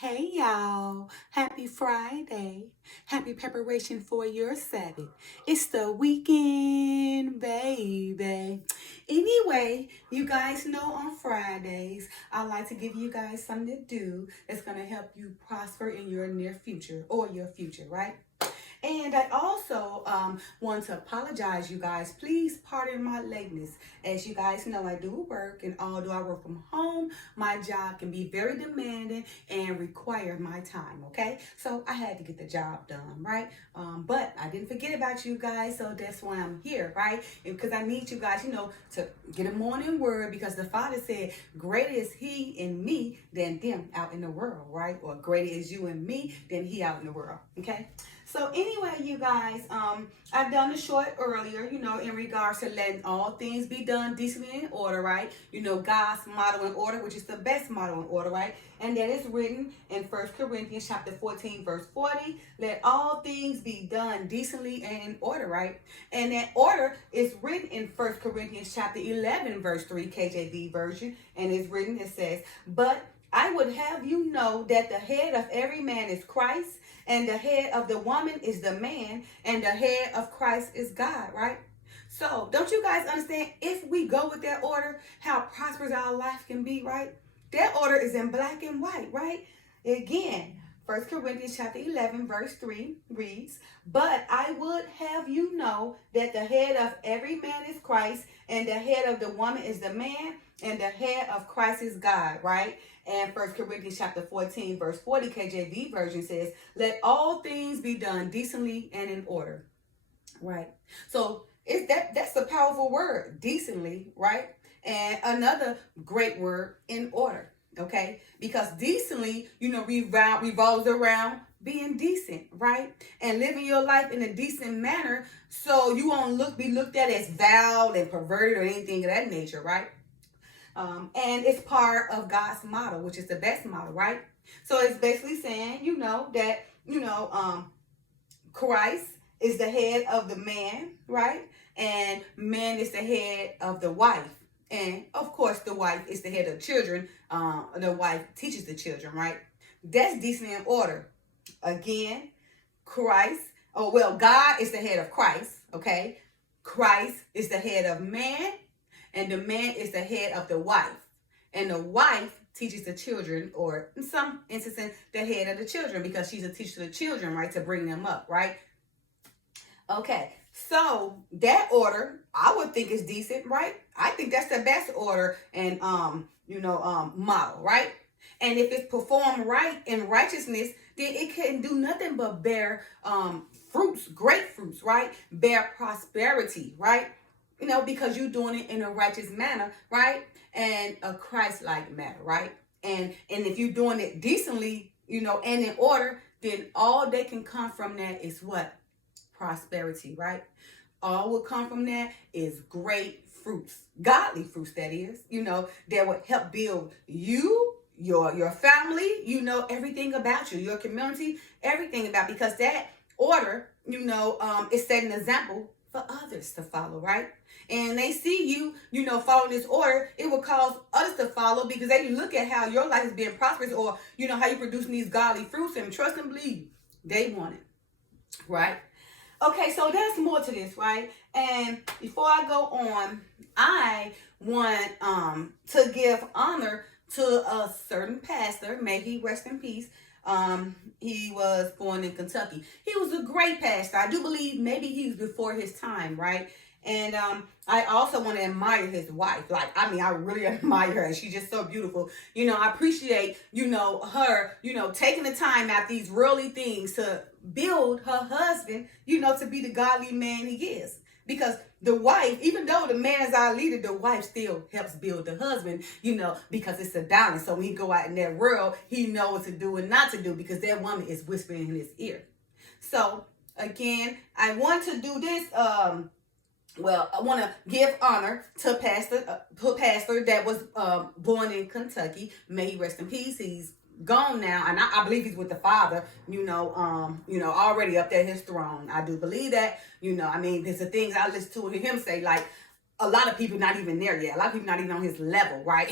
Hey y'all, happy Friday. Happy preparation for your Sabbath. It's the weekend, baby. Anyway, you guys know on Fridays, I like to give you guys something to do that's going to help you prosper in your near future or your future, right? And I also want to apologize, you guys. Please pardon my lateness. As you guys know, I do work, and although I work from home, my job can be very demanding and require my time, okay? So I had to get the job done, right? But I didn't forget about you guys, so that's why I'm here, right? Because I need you guys, to get a morning word because the Father said, greater is He in me than them out in the world, right? Or greater is you in me than He out in the world, okay? So anyway, you guys, I've done the short earlier, in regards to letting all things be done decently in order, right? God's model in order, which is the best model in order, right? And that is written in 1 Corinthians chapter 14, verse 40. Let all things be done decently and in order, right? And that order is written in 1 Corinthians chapter 11, verse 3, KJV version. And it's written, it says, but I would have you know that the head of every man is Christ, and the head of the woman is the man, and the head of Christ is God, right? So, don't you guys understand, if we go with that order, how prosperous our life can be, right? That order is in black and white, right? Again, 1 Corinthians chapter 11, verse 3 reads, but I would have you know that the head of every man is Christ, and the head of the woman is the man, and the head of Christ is God, right? And 1 Corinthians chapter 14, verse 40, KJV version says, let all things be done decently and in order, right? So that's a powerful word, decently, right? And another great word, in order, okay? Because decently, revolves around being decent, right? And living your life in a decent manner so you won't be looked at as vile and perverted or anything of that nature, right? And it's part of God's model, which is the best model, right? So it's basically saying, that, Christ is the head of the man, right? And man is the head of the wife. And of course, the wife is the head of children. The wife teaches the children, right? That's decent in order. Again, God is the head of Christ, okay? Christ is the head of man, and the man is the head of the wife. And the wife teaches the children, or in some instances, the head of the children, because she's a teacher to the children, right, to bring them up, right? Okay, so that order, I would think is decent, right? I think that's the best order and model, right? And if it's performed right in righteousness, then it can do nothing but bear fruits, great fruits, right? Bear prosperity, right? Because you're doing it in a righteous manner, right? And a Christ-like manner, right? And if you're doing it decently, and in order, then all that can come from that is what? Prosperity, right? All will come from that is great fruits, godly fruits, that is, that will help build you, your family, everything about you, your community, everything about, because that order, is setting an example for others to follow, right? And they see you, follow this order, it will cause others to follow because they look at how your life is being prosperous, or, how you're producing these godly fruits, and trust and believe, they want it, right? Okay, so there's more to this, right? And before I go on, I want to give honor to a certain pastor. May he rest in peace. He was born in Kentucky. He was a great pastor. I do believe maybe he was before his time, right? And I also want to admire his wife. I really admire her. She's just so beautiful. I appreciate, her, taking the time out these really things to build her husband, to be the godly man he is. Because the wife, even though the man is our leader, the wife still helps build the husband, because it's a balance. So when he go out in that world, he knows what to do and not to do, because that woman is whispering in his ear. So again, I want to do this, I want to give honor to pastor that was born in Kentucky. May he rest in peace. He's gone now, and I believe he's with the Father. Already up there his throne. I do believe that. There's the things I listen to him say, like, a lot of people not even there yet. A lot of people not even on his level, right?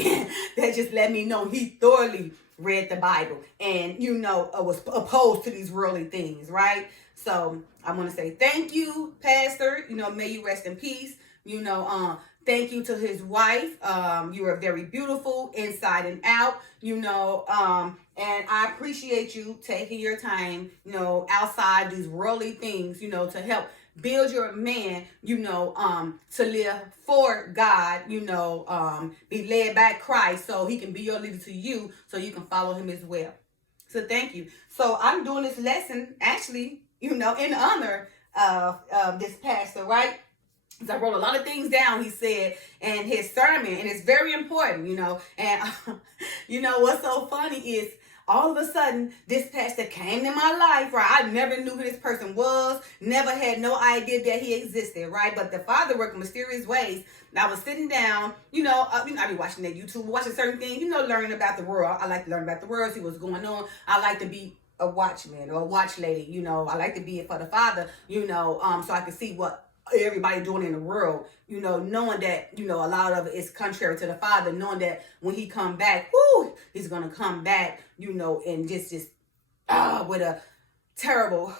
That just let me know he thoroughly read the Bible and, was opposed to these worldly things, right? So I want to say thank you, Pastor. May you rest in peace. Thank you to his wife. You are very beautiful inside and out, and I appreciate you taking your time, outside these worldly things, to help build your man, to live for God, be led by Christ so he can be your leader to you so you can follow him as well. So thank you. So I'm doing this lesson actually, in honor of this pastor, right? So I wrote a lot of things down he said in his sermon, and it's very important, and what's so funny is all of a sudden this pastor came in my life, right? I never knew who this person was, never had no idea that he existed, right? But the Father worked in mysterious ways. And I was sitting down, I be watching that YouTube, watching certain things, learning about the world. I like to learn about the world, see what's going on. I like to be a watchman or a watch lady, I like to be it for the Father, so I can see what everybody doing in the world, knowing that, a lot of it is contrary to the Father, knowing that when he come back, he's going to come back, and just with a terrible,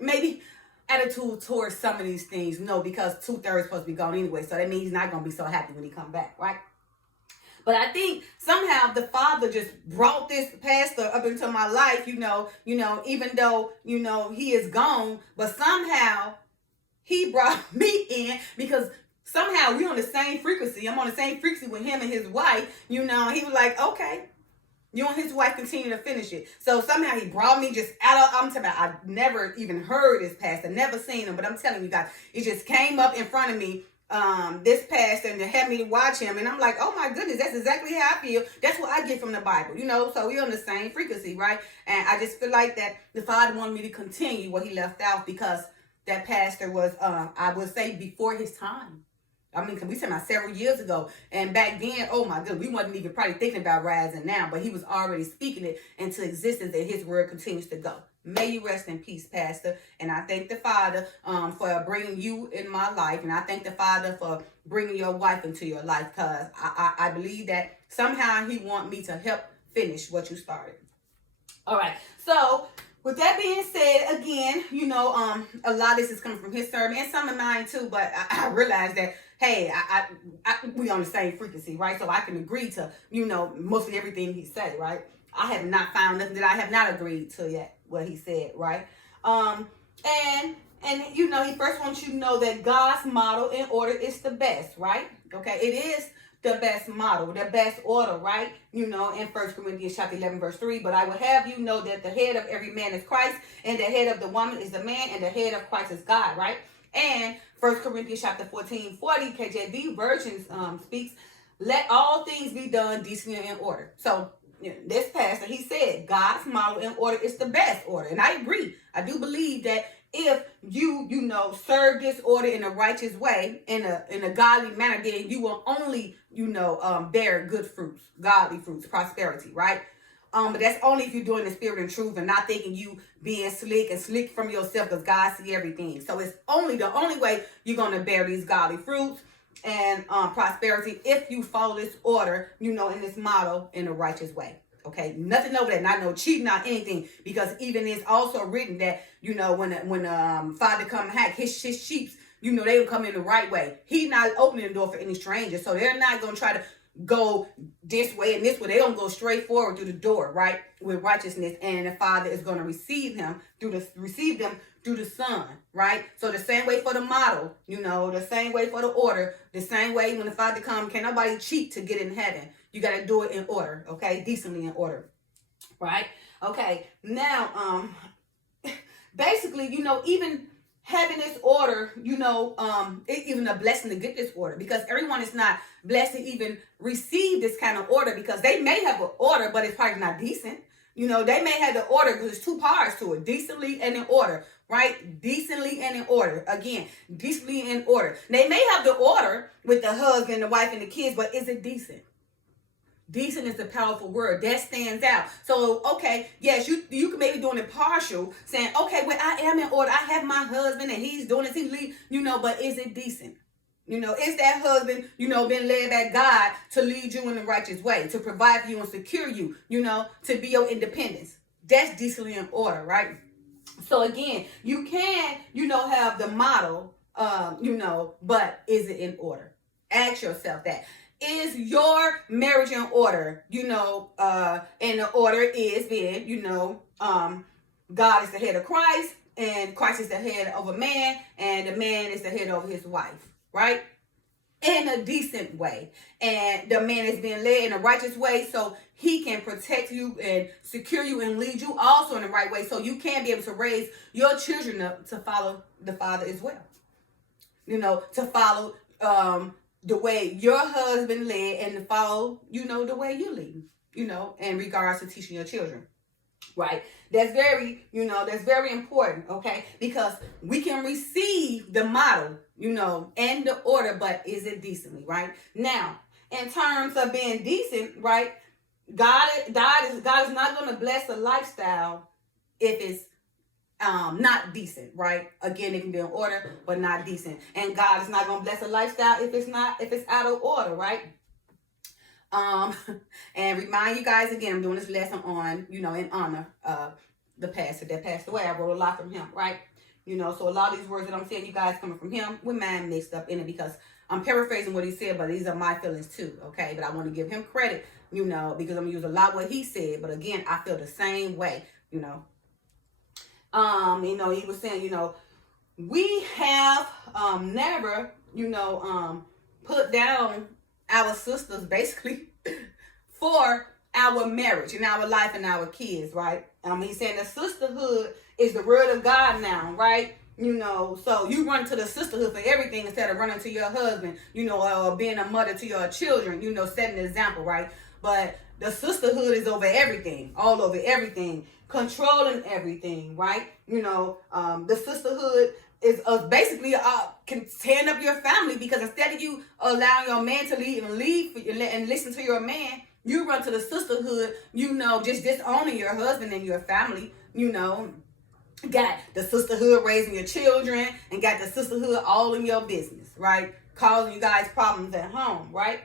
maybe attitude towards some of these things, because 2/3 supposed to be gone anyway. So that means he's not going to be so happy when he come back, right? But I think somehow the Father just brought this pastor up into my life, even though, he is gone, but somehow he brought me in because somehow we on the same frequency. I'm on the same frequency with him and his wife. He was like, okay, you and his wife continue to finish it. So somehow he brought me just out of, I'm talking about, I never even heard this pastor, never seen him, but I'm telling you guys, it just came up in front of me, this pastor, and had me to watch him. And I'm like, oh my goodness, that's exactly how I feel. That's what I get from the Bible, so we're on the same frequency, right? And I just feel like that the Father wanted me to continue what he left out because that pastor was, I would say, before his time. I mean, we talking about several years ago. And back then, oh my goodness, we wasn't even probably thinking about rising now, but he was already speaking it into existence, and his word continues to go. May you rest in peace, Pastor. And I thank the Father for bringing you in my life. And I thank the Father for bringing your wife into your life, because I believe that somehow he want me to help finish what you started. All right. So with that being said, again, a lot of this is coming from his sermon and some of mine too, but I realized that, hey, we on the same frequency, right? So I can agree to, mostly everything he said, right? I have not found nothing that I have not agreed to yet, what he said, right? And he first wants you to know that God's model and order is the best, right? Okay, it is the best model, the best order, right? In 1 Corinthians chapter 11, verse 3, but I will have you know that the head of every man is Christ, and the head of the woman is the man, and the head of Christ is God, right? And 1 Corinthians chapter 14, 40, KJV version speaks, let all things be done decently and in order. So this pastor, he said God's model and order is the best order. And I agree. I do believe that if you serve this order in a righteous way, in a godly manner, then you will only, bear good fruits, godly fruits, prosperity, right? But that's only if you're doing the spirit and truth and not thinking you being slick from yourself, because God see everything. So it's the only way you're going to bear these godly fruits and prosperity if you follow this order, in this model in a righteous way. Okay, nothing over that, not no cheating, not anything, because even it's also written that, when Father come hack his sheep, they will come in the right way. He's not opening the door for any strangers, so they're not going to try to go this way and this way. They don't go straight forward through the door, right, with righteousness, and the Father is going to receive them through the Son, right? So the same way for the model, the same way for the order, the same way when the Father comes, can't nobody cheat to get in heaven. You got to do it in order, okay? Decently in order, right? Okay, now, basically, even having this order, it's even a blessing to get this order, because everyone is not blessed to even receive this kind of order, because they may have an order, but it's probably not decent. They may have the order because there's two parts to it, decently and in order, right? Decently and in order. Again, decently in order. They may have the order with the husband, the wife, and the kids, but is it decent? Decent is a powerful word that stands out. So, okay, yes, you can maybe doing it partial, saying, okay, well, I am in order. I have my husband and he's doing this, but is it decent? Is that husband, been led by God to lead you in the righteous way, to provide for you and secure you, to be your independence? That's decently in order, right? So again, you can, have the model, but is it in order? Ask yourself that. Is your marriage in order? And the order is being, God is the head of Christ, and Christ is the head of a man, and the man is the head of his wife, right? In a decent way. And the man is being led in a righteous way so he can protect you and secure you and lead you also in the right way so you can be able to raise your children up to follow the Father as well. To follow the way your husband led and to follow, the way you lead, in regards to teaching your children. Right? That's very important, okay? Because we can receive the model, and the order, but is it decently, right? Now, in terms of being decent, right? God is not going to bless a lifestyle if it's not decent, right? Again, it can be in order, but not decent. And God is not going to bless a lifestyle if it's out of order, right? And remind you guys again, I'm doing this lesson on, in honor of the pastor that passed away. I wrote a lot from him, right? So a lot of these words that I'm saying, you guys coming from him, with mine mixed up in it because I'm paraphrasing what he said, but these are my feelings too, okay? But I want to give him credit, because I'm going to use a lot what he said, but again, I feel the same way, He was saying, we have never, put down our sisters basically for our marriage and our life and our kids, right? He's saying the sisterhood is the word of God now, right? So you run to the sisterhood for everything instead of running to your husband, or being a mother to your children, setting an example, right? But the sisterhood is over everything, all over everything, controlling everything, right? The sisterhood is basically can stand up your family, because instead of you allowing your man to lead and listen to your man, you run to the sisterhood, just disowning your husband and your family, got the sisterhood raising your children and got the sisterhood all in your business, right? Causing you guys problems at home, right?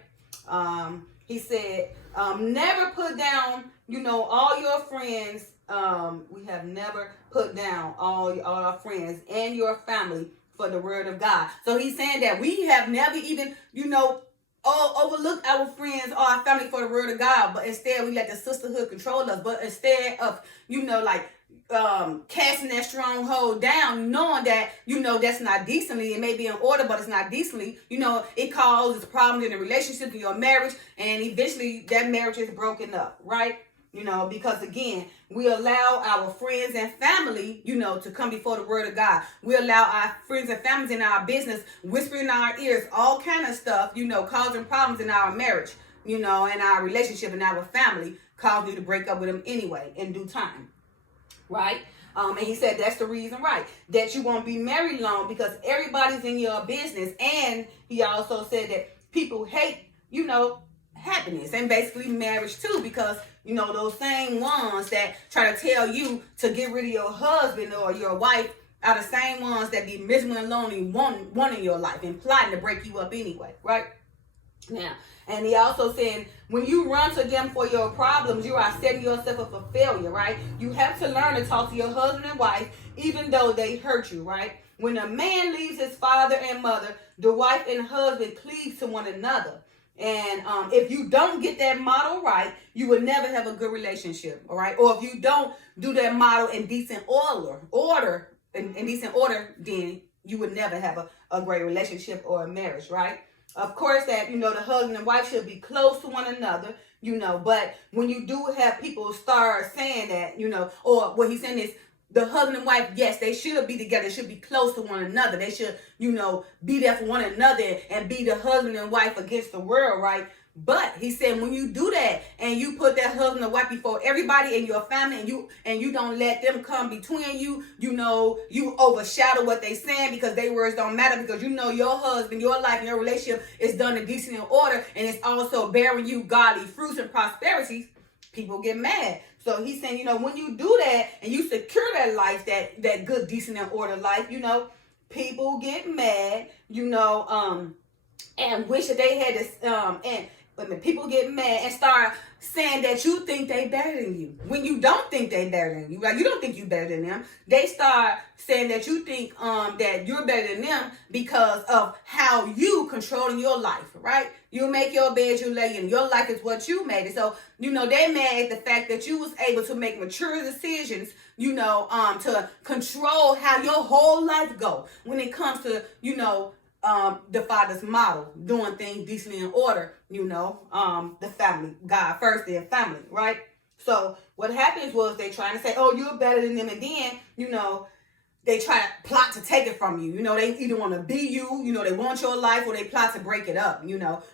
He said, never put down, all your friends. We have never put down all our friends and your family for the word of God. So he's saying that we have never even, overlooked our friends or our family for the word of God, but instead we let the sisterhood control us. But instead of, casting that stronghold down, knowing that, that's not decently, it may be in order, but it's not decently, it causes problems in the relationship, in your marriage, and eventually that marriage is broken up, right? Because again, we allow our friends and family, to come before the word of God. We allow our friends and families in our business, whispering in our ears, all kind of stuff, causing problems in our marriage, in our relationship, in our family, causing you to break up with them anyway in due time, right? And he said that's the reason, right, that you won't be married long, because everybody's in your business. And he also said that people hate, happiness and basically marriage too, because those same ones that try to tell you to get rid of your husband or your wife are the same ones that be miserable and lonely wanting your life and plotting to break you up anyway, right? Now, and he also said, when you run to them for your problems, you are setting yourself up for failure, right? You have to learn to talk to your husband and wife, even though they hurt you, right? When a man leaves his father and mother, the wife and husband cleave to one another. And if you don't get that model right, you will never have a good relationship, all right? Or if you don't do that model in decent order, then you would never have a great relationship or a marriage, right? Of course that, the husband and wife should be close to one another, but when you do have people start saying that, or what he's saying is, the husband and wife, yes, they should be together. They should be close to one another. They should, be there for one another and be the husband and wife against the world, right? But he said, when you do that and you put that husband and wife before everybody in your family, and you don't let them come between you, you overshadow what they saying, because their words don't matter, because your husband, your life, and your relationship is done in decent and order, and it's also bearing you godly fruits and prosperities. People get mad. So he's saying, when you do that and you secure that life, that good, decent, and order life, people get mad, and wish that they had this, and when people get mad and start saying that you think they better than you when you don't think they better than you, like you don't think you better than them. They start saying that you think that you're better than them because of how you controlling your life, right? You make your bed, you lay in. Your life is what you made it. So, they mad at the fact that you was able to make mature decisions, to control how your whole life go when it comes to, the Father's model, doing things decently in order, the family, God first, then family, right? So what happens was they trying to say, oh, you're better than them, and then, they try to plot to take it from you. They either want to be you, they want your life, or they plot to break it up,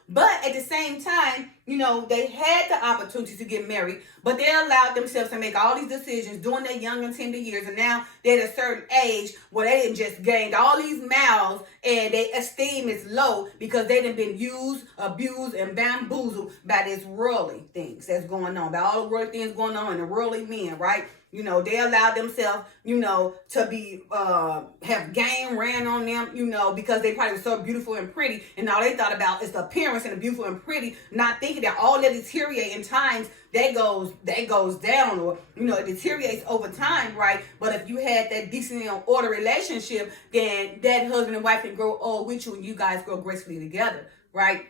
But at the same time, they had the opportunity to get married, but they allowed themselves to make all these decisions during their young and tender years. And now they're at a certain age where they didn't just gained all these mouths and their esteem is low because they done been used, abused, and bamboozled by these worldly things that's going on, by all the worldly things going on and the worldly men, right? They allowed themselves, to be, have game ran on them, because they probably were so beautiful and pretty. And all they thought about is the appearance and the beautiful and pretty, not thinking that all that deteriorate in times, that goes down, or, it deteriorates over time, right? But if you had that decent and order relationship, then that husband and wife can grow old with you and you guys grow gracefully together, right?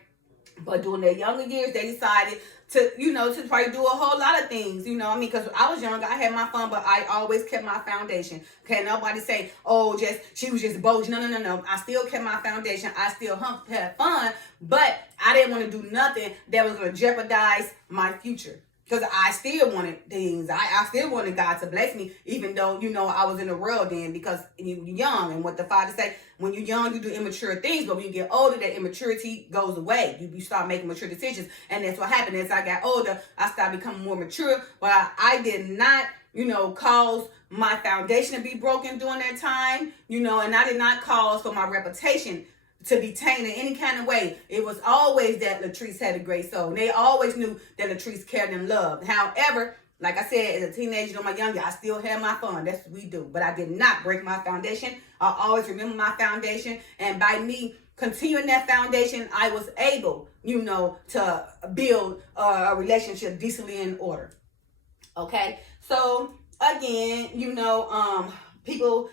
But during their younger years, they decided to, to try to do a whole lot of things, because I was younger, I had my fun, but I always kept my foundation. Okay, nobody say, oh, she was just bold. No. I still kept my foundation. I still had fun, but I didn't want to do nothing that was going to jeopardize my future. Because I still wanted things. I still wanted God to bless me, even though, I was in the world then, because you're young. And what the Father say, when you're young, you do immature things. But when you get older, that immaturity goes away. You start making mature decisions. And that's what happened. As I got older, I started becoming more mature. But I did not, cause my foundation to be broken during that time, and I did not cause for my reputation to be tainted in any kind of way. It was always that Latrice had a great soul. And they always knew that Latrice cared and loved. However, like I said, as a teenager, my younger, I still had my fun. That's what we do. But I did not break my foundation. I always remember my foundation. And by me continuing that foundation, I was able, to build a relationship decently in order. Okay? So, again, people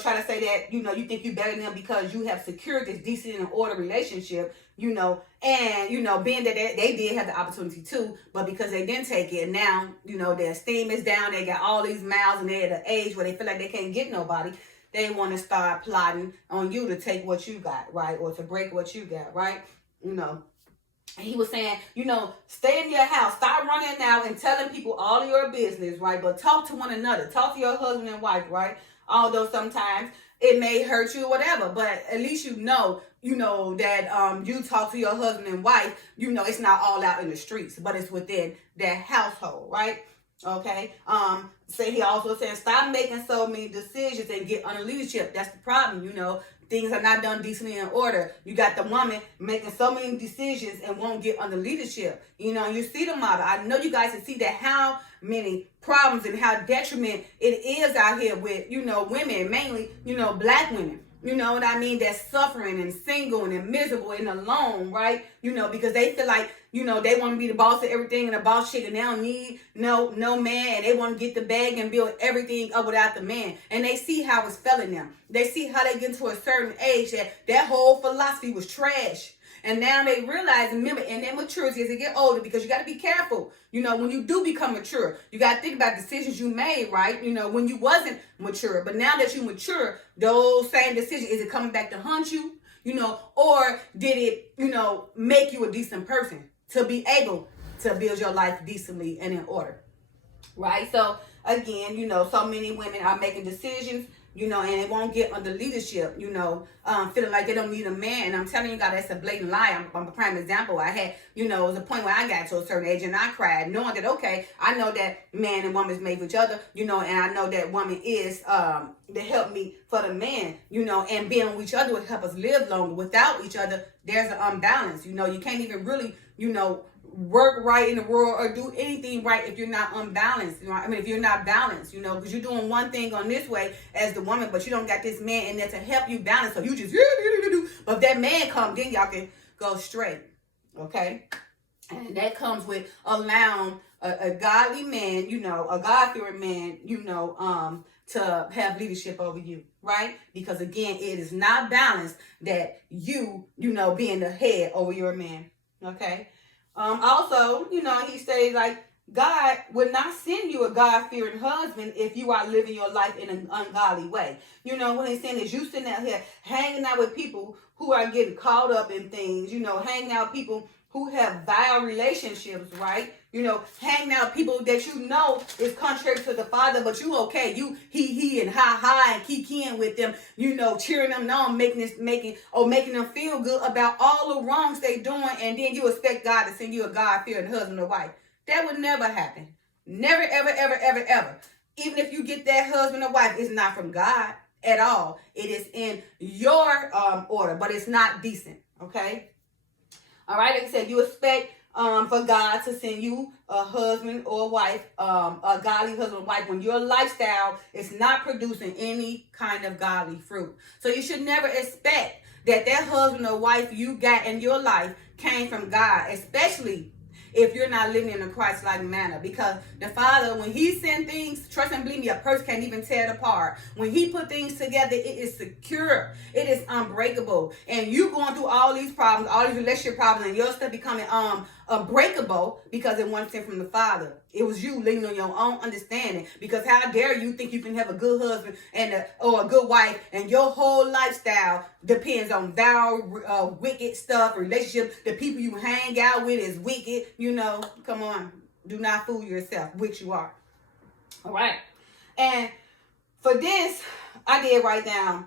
try to say that, you think you're better than them because you have secured this decent and order relationship, and, being that they did have the opportunity too, but because they didn't take it, and now, their esteem is down, they got all these mouths, and they're at an age where they feel like they can't get nobody, they want to start plotting on you to take what you got, right, or to break what you got, right, He was saying, stay in your house, stop running out and telling people all of your business, right, but talk to one another, talk to your husband and wife, right. Although sometimes it may hurt you or whatever, but at least that you talk to your husband and wife, it's not all out in the streets, but it's within their household, right? Okay. He also said, stop making so many decisions and get under leadership. That's the problem, Things are not done decently in order. You got the woman making so many decisions and won't get under leadership. You see the model. I know you guys can see that how many problems and how detriment it is out here with, women, mainly, black women. You know what I mean? That's suffering and single and miserable and alone, right? Because they feel like, they want to be the boss of everything and the boss chick, and they don't need no man, and they want to get the bag and build everything up without the man. And they see how it's failing them. They see how they get to a certain age that whole philosophy was trash. And now they realize, remember, in their maturity as they get older, because you got to be careful. When you do become mature, you got to think about decisions you made, right? When you wasn't mature. But now that you mature, those same decisions, is it coming back to haunt you? Or did it, make you a decent person to be able to build your life decently and in order, right? So, again, so many women are making decisions, and they won't get under leadership, feeling like they don't need a man. And I'm telling you guys, that's a blatant lie. I'm a prime example. I had, it was a point where I got to a certain age and I cried, knowing that, okay, I know that man and woman is made for each other, and I know that woman is to help me for the man, and being with each other would help us live longer. Without each other, there's an unbalance. You can't even really, work right in the world or do anything right if you're not unbalanced. If you're not balanced, because you're doing one thing on this way as the woman, but you don't got this man in there to help you balance. So you just, but if that man comes, then y'all can go straight. Okay? And that comes with allowing a godly man, a God-fearing man, to have leadership over you, right? Because again, it is not balanced that being the head over your man. Okay. Also, he says like God would not send you a God-fearing husband if you are living your life in an ungodly way. What he's saying is you sitting out here hanging out with people who are getting caught up in things, hanging out with people who have vile relationships, right? Hanging out with people that is contrary to the Father, but you okay. You he and ha and kikiing with them, cheering them on, making them feel good about all the wrongs they doing, and then you expect God to send you a God-fearing husband or wife. That would never happen. Never, ever, ever, ever, ever. Even if you get that husband or wife, it's not from God at all. It is in your order, but it's not decent. Okay. All right, like I said, you expect for God to send you a husband or a wife, a godly husband or wife, when your lifestyle is not producing any kind of godly fruit. So you should never expect that husband or wife you got in your life came from God, especially if you're not living in a Christ-like manner. Because the Father, when he sends things, trust and believe me, a person can't even tear it apart. When he put things together, it is secure. It is unbreakable. And you going through all these problems, all these relationship problems, and your stuff becoming unbreakable because it wasn't sent from the Father. It was you leaning on your own understanding. Because how dare you think you can have a good husband or a good wife, and your whole lifestyle depends on vile, wicked stuff, relationship. The people you hang out with is wicked. Come on. Do not fool yourself, which you are. All right. And for this, I did write down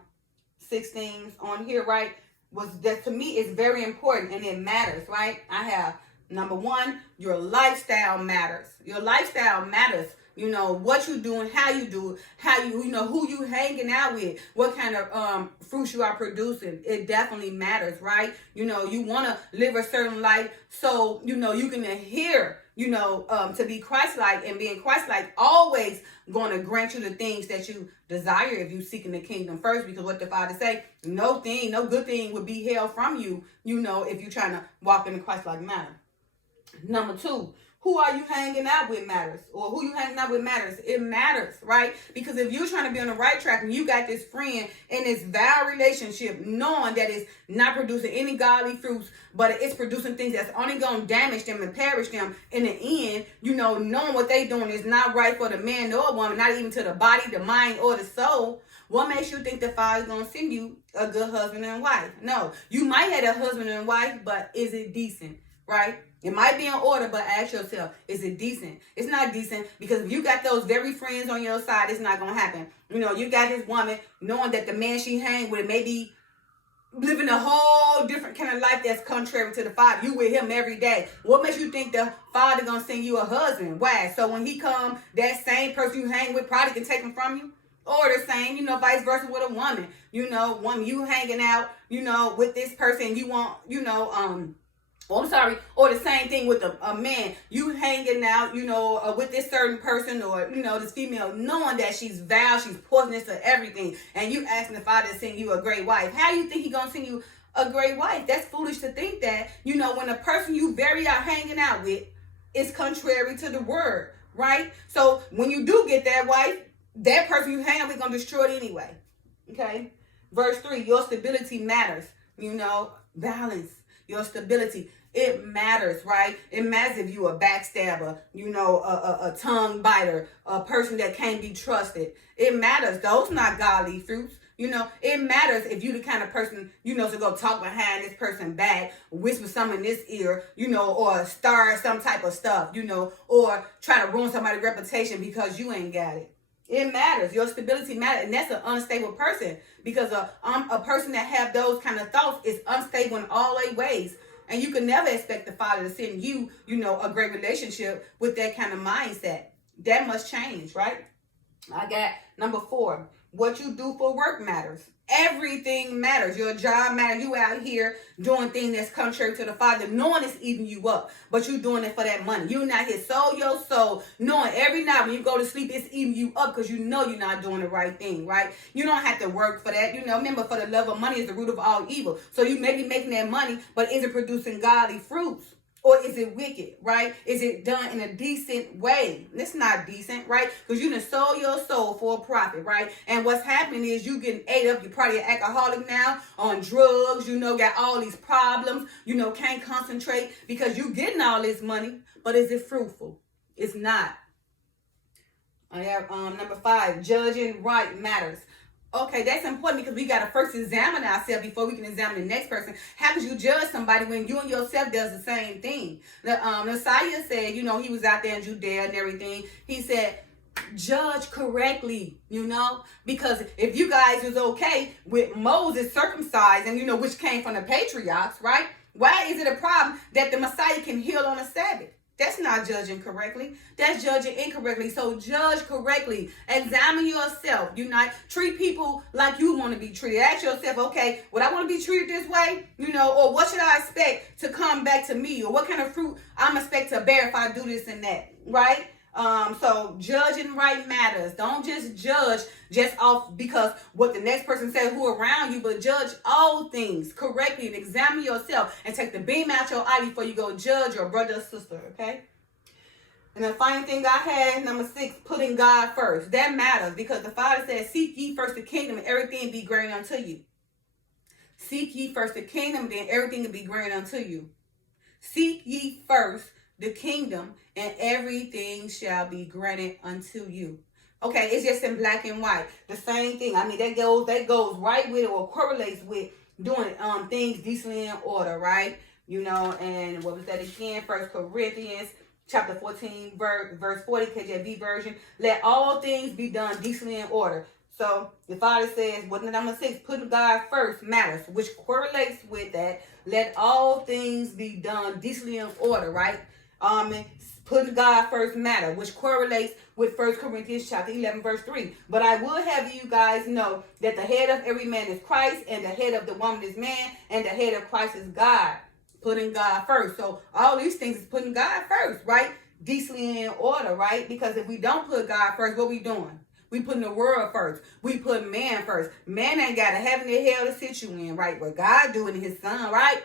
6 things on here, right? Was that to me is very important and it matters, right? I have number 1, your lifestyle matters. Your lifestyle matters. What you doing, how you do it, who you hanging out with, what kind of fruits you are producing. It definitely matters, right? You want to live a certain life so, you can adhere, to be Christ-like, and being Christ-like always going to grant you the things that you desire if you seeking the kingdom first, because what the Father say, no good thing would be held from you, if you're trying to walk in a Christ-like manner. Number 2, who are you hanging out with matters, or who you hanging out with matters. It matters, right? Because if you're trying to be on the right track and you got this friend in this vile relationship, knowing that it's not producing any godly fruits, but it's producing things that's only going to damage them and perish them in the end, knowing what they doing is not right for the man or woman, not even to the body, the mind, or the soul, what makes you think the Father's going to send you a good husband and wife? No, you might have a husband and wife, but is it decent, right? It might be in order, but ask yourself, is it decent? It's not decent, because if you got those very friends on your side, it's not going to happen. You got this woman knowing that the man she hang with may be living a whole different kind of life that's contrary to the Father. You with him every day. What makes you think the Father going to send you a husband? Why? So when he come, that same person you hang with probably can take him from you? Or the same, vice versa with a woman. Woman, you hanging out, with this person, you want, or the same thing with a man. You hanging out, with this certain person, or, this female, knowing that she's vile, she's poisonous to everything, and you asking the Father to send you a great wife. How you think he gonna send you a great wife? That's foolish to think that, when the person you very are hanging out with is contrary to the word, right? So when you do get that wife, that person you hang out with gonna destroy it anyway. Okay? Verse 3, your stability matters. Balance. Your stability. It matters, right? It matters if you a backstabber, a tongue biter, a person that can't be trusted. It matters. Those not godly fruits. It matters if you the kind of person, to go talk behind this person back, whisper something in this ear, or stir some type of stuff, or try to ruin somebody's reputation because you ain't got it. It matters. Your stability matters. And that's an unstable person, because a person that have those kind of thoughts is unstable in all their ways. And you can never expect the Father to send you, a great relationship with that kind of mindset. That must change, right? I got number 4. What you do for work matters. Everything matters. Your job matters. You out here doing things that's contrary to the Father, knowing it's eating you up, but you doing it for that money. You not here sold your soul, knowing every night when you go to sleep, it's eating you up because you know you're not doing the right thing, right? You don't have to work for that. Remember, for the love of money is the root of all evil. So you may be making that money, but is it producing godly fruits? Or is it wicked, right? Is it done in a decent way? It's not decent, right? Because you done sold your soul for a profit, right? And what's happening is you getting ate up. You're probably an alcoholic now, on drugs, got all these problems, can't concentrate because you getting all this money, but is it fruitful? It's not. I have number 5, judging right matters. Okay, that's important because we got to first examine ourselves before we can examine the next person. How could you judge somebody when you and yourself does the same thing? The Messiah said, he was out there in Judea and everything. He said, judge correctly, because if you guys was okay with Moses circumcised and, which came from the patriarchs, right? Why is it a problem that the Messiah can heal on a Sabbath? That's not judging correctly. That's judging incorrectly. So judge correctly. Examine yourself. Treat people like you want to be treated. Ask yourself, okay, would I want to be treated this way? Or what should I expect to come back to me? Or what kind of fruit I'm expect to bear if I do this and that, right? So judging right matters. Don't just judge just off because what the next person said, who around you, but judge all things correctly and examine yourself and take the beam out your eye before you go judge your brother or sister, okay? And the final thing I had, number 6, putting God first. That matters because the Father said, seek ye first the kingdom and everything be granted unto you. Seek ye first the kingdom, and then everything will be granted unto you. Seek ye first the kingdom, and everything shall be granted unto you. Okay, it's just in black and white. The same thing. I mean, that goes right with it or correlates with doing things decently in order, right? And what was that again? 1 Corinthians chapter 14, verse 40, KJV version. Let all things be done decently in order. So the Father says, what number 6, putting God first matters, which correlates with that. Let all things be done decently in order, right? Putting God first matter, which correlates with 1 Corinthians chapter 11, verse 3. But I will have you guys know that the head of every man is Christ, and the head of the woman is man, and the head of Christ is God. Putting God first. So all these things is putting God first, right? Decently in order, right? Because if we don't put God first, what we doing? We putting the world first. We put man first. Man ain't got a heaven or hell to sit you in, right? What God do in his son, right?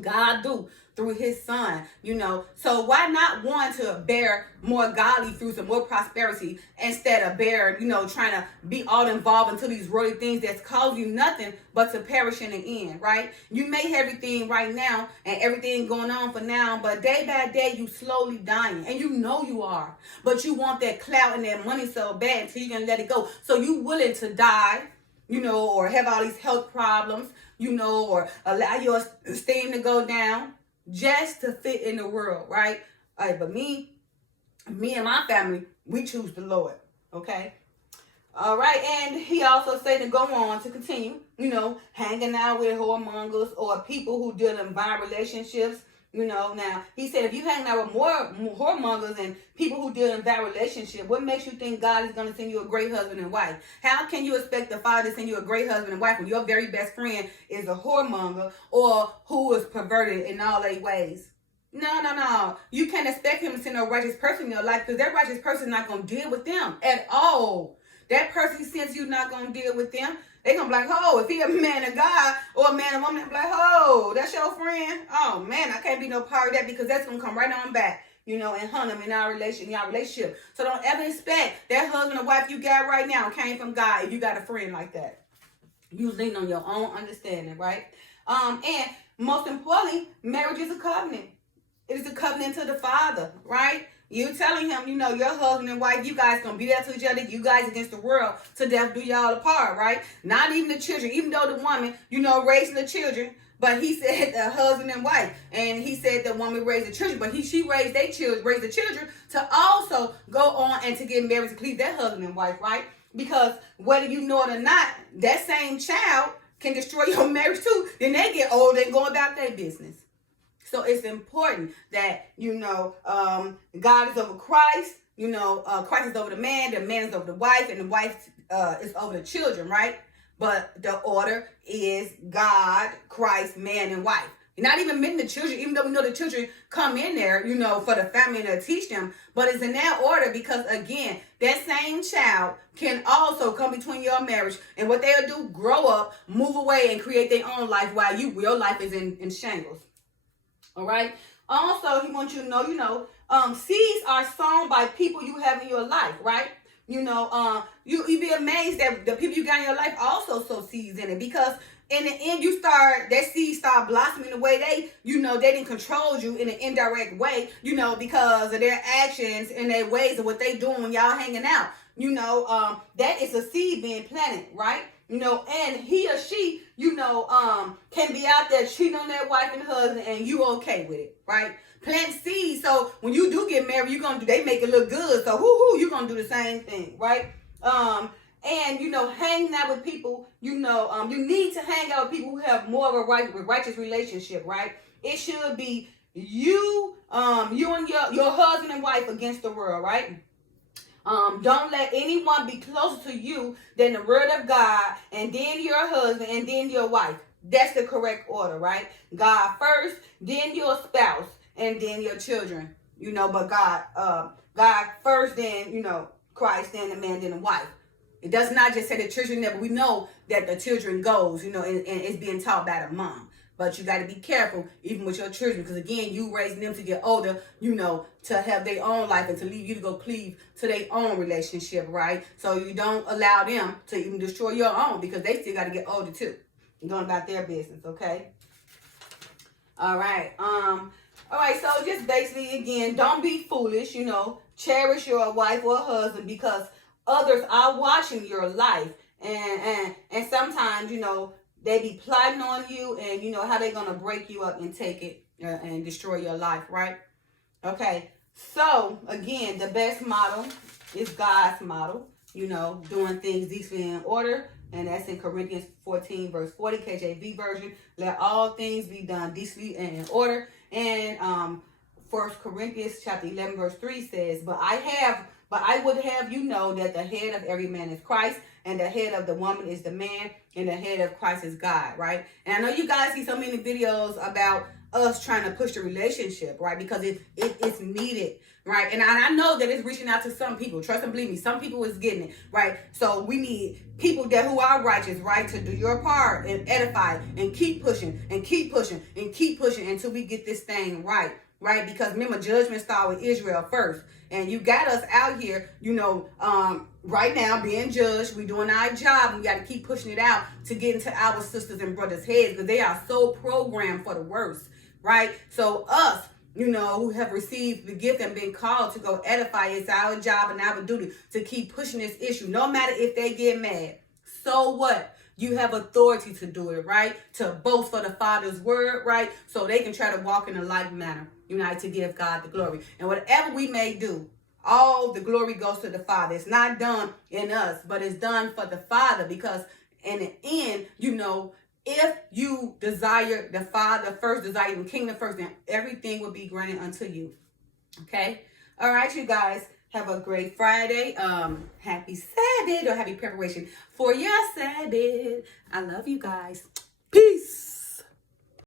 God do through his son, So why not want to bear more godly fruits and more prosperity instead of trying to be all involved into these worldly things that's causing you nothing but to perish in the end, right? You may have everything right now and everything going on for now, but day by day you slowly dying, and you are. But you want that clout and that money so bad until you're gonna let it go. So you willing to die, or have all these health problems, or allow your esteem to go down just to fit in the world, right? All right, but me and my family, we choose the Lord, okay? All right, and he also said to go on to continue, hanging out with whoremongers or people who deal in violent relationships. Now he said if you hang out with more whoremongers and people who deal in bad relationship, what makes you think God is going to send you a great husband and wife? How can you expect the Father to send you a great husband and wife when your very best friend is a whoremonger or who is perverted in all their ways? No. You can't expect him to send a righteous person in your life because that righteous person is not going to deal with them at all. That person he sends you not going to deal with them. They're going to be like, oh, if he a man of God or a man or woman, they'll be like, oh, that's your friend? Oh, man, I can't be no part of that because that's going to come right on back, and hunt them in our relationship. So don't ever expect that husband or wife you got right now came from God if you got a friend like that. You lean on your own understanding, right? And most importantly, marriage is a covenant. It is a covenant to the Father, right? You telling him, your husband and wife, you guys gonna be there to each other, you guys against the world, to death do y'all apart, right? Not even the children, even though the woman, raising the children, but he said the husband and wife, and he said the woman raised the children, but she raised the children to also go on and to get married to please their husband and wife, right? Because whether you know it or not, that same child can destroy your marriage too. Then they get old and go about their business. So it's important that, God is over Christ, Christ is over the man is over the wife, and the wife is over the children, right? But the order is God, Christ, man, and wife. You're not even meant the children, even though we know the children come in there, for the family and to teach them. But it's in that order because, again, that same child can also come between your marriage. And what they'll do, grow up, move away, and create their own life while your life is in shambles. All right? Also, he wants you to know, seeds are sown by people you have in your life, right? You'd be amazed that the people you got in your life also sow seeds in it, because in the end, that seed start blossoming the way they didn't control you in an indirect way, because of their actions and their ways of what they doing when y'all hanging out. That is a seed being planted, right? And he or she, can be out there cheating on their wife and husband, and you okay with it, right? Plant seeds, so when you do get married, they make it look good. So you're gonna do the same thing, right? And hanging out with people, you need to hang out with people who have more of a righteous relationship, right? It should be you and your husband and wife against the world, right? Don't let anyone be closer to you than the word of God, and then your husband, and then your wife. That's the correct order, right? God first, then your spouse, and then your children. But God first, then Christ, then the man, then the wife. It does not just say the children there, but we know that the children goes, and it's being taught by the mom. But you got to be careful, even with your children, because again, you raising them to get older, to have their own life and to leave you to go cleave to their own relationship, right? So you don't allow them to even destroy your own, because they still got to get older too. You're going about their business, okay? All right. So just basically, again, don't be foolish, cherish your wife or husband, because others are watching your life, and sometimes, they be plotting on you, and how they gonna break you up and take it and destroy your life, right? Okay, so again, the best model is God's model, doing things decently in order, and that's in Corinthians 14 verse 40, KJV version. Let all things be done decently and in order. And 1 Corinthians chapter 11 verse 3 says, But I would have you know that the head of every man is Christ, and the head of the woman is the man, and the head of Christ is God, right? And I know you guys see so many videos about us trying to push the relationship, right? Because it's needed, right? And I know that it's reaching out to some people. Trust and believe me, some people is getting it, right? So we need people who are righteous, right, to do your part and edify and keep pushing and keep pushing and keep pushing until we get this thing right, right? Because remember, judgment started with Israel first. And you got us out here, right now being judged. We doing our job, and we got to keep pushing it out to get into our sisters and brothers' heads, because they are so programmed for the worst, right? So us, who have received the gift and been called to go edify, it's our job and our duty to keep pushing this issue, no matter if they get mad. So what? You have authority to do it, right? To boast for the Father's word, right? So they can try to walk in a like manner, to give God the glory. And whatever we may do, all the glory goes to the Father. It's not done in us, but it's done for the Father, because in the end, if you desire the Father first, desire the kingdom first, then everything will be granted unto you. Okay? All right, you guys. Have a great Friday. Happy Sabbath, or happy preparation for your Sabbath. I love you guys. Peace.